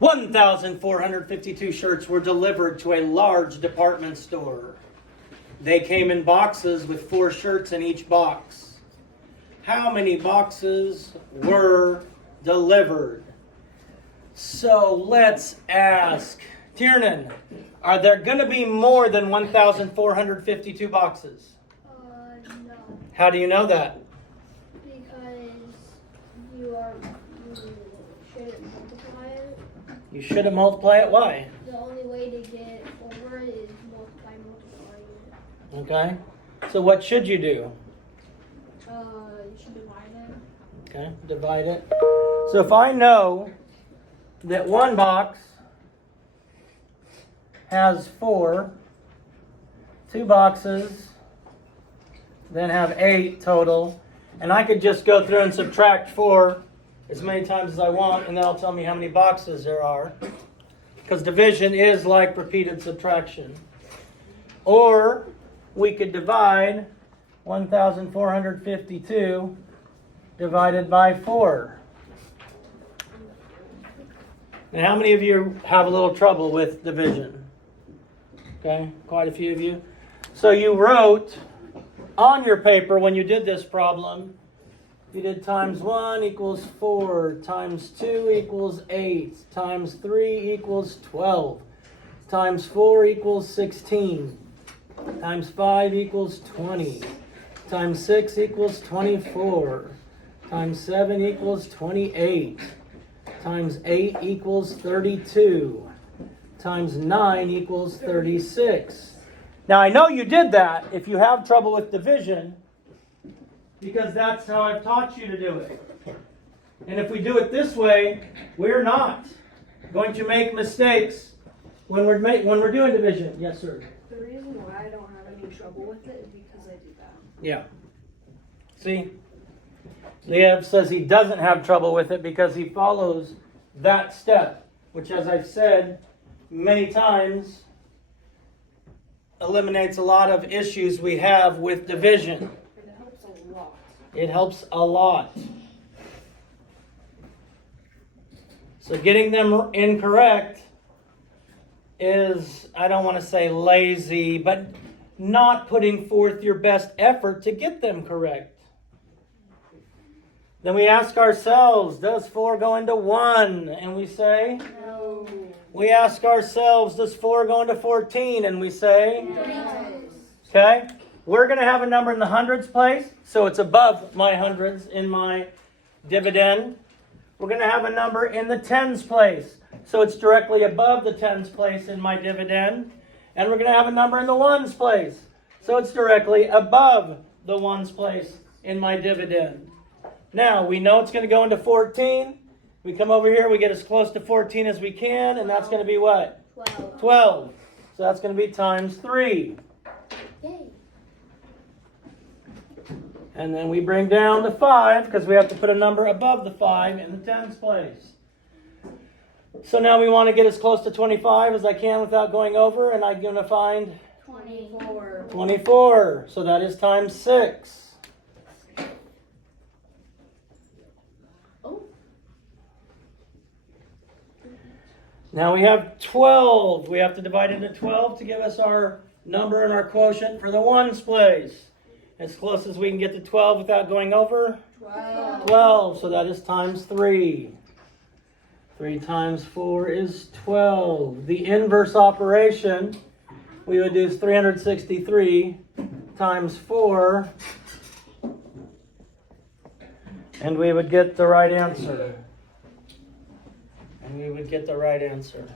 1,452 shirts were delivered to a large department store. They came in boxes with 4 shirts in each box. How many boxes were delivered? So let's ask, Tiernan, are there going to be more than 1,452 boxes? No. How do you know that? Because you shouldn't multiply it. You shouldn't multiply it. Why? The only way to get over it is by multiplying it. Okay. So what should you do? You should divide it. Okay, divide it. So if I know that one box has 4, 2 boxes then have 8 total, and I could just go through and subtract 4 as many times as I want, and that'll tell me how many boxes there are, because division is like repeated subtraction. Or we could divide 1,452 divided by 4. And how many of you have a little trouble with division? Okay, quite a few of you. So you wrote on your paper when you did this problem, you did times 1 equals 4, times 2 equals 8, times 3 equals 12, times 4 equals 16, times 5 equals 20, times 6 equals 24, times 7 equals 28, times 8 equals 32, times 9 equals 36. Now I know you did that if you have trouble with division, because that's how I've taught you to do it. And if we do it this way, we're not going to make mistakes when we're doing division. Yes, sir. The reason why I don't have any trouble with it is because I do that. Yeah. See? Liev says he doesn't have trouble with it because he follows that step, which, as I've said many times, eliminates a lot of issues we have with division. It helps a lot. It helps a lot. So getting them incorrect is, I don't want to say lazy, but not putting forth your best effort to get them correct. Then we ask ourselves, does 4 go into 1? And we say, No. we ask ourselves, does 4 go into 14? And we say, Yes. okay? We're going to have a number in the hundreds place, so it's above my hundreds in my dividend. We're going to have a number in the tens place, so it's directly above the tens place in my dividend. And we're going to have a number in the ones place, so it's directly above the ones place in my dividend. Now, we know it's going to go into 14. We come over here, we get as close to 14 as we can, and that's going to be what? 12. 12. So that's going to be times 3. Yay. And then we bring down the 5, because we have to put a number above the 5 in the tens place. So now we want to get as close to 25 as I can without going over, and I'm going to find 24. 24. So that is times 6. Now we have 12. We have to divide into 12 to give us our number and our quotient for the ones place. As close as we can get to 12 without going over. 12. 12. So that is times 3. 3 times 4 is 12. The inverse operation we would do is 363 times 4. And we would get the right answer. And we would get the right answer.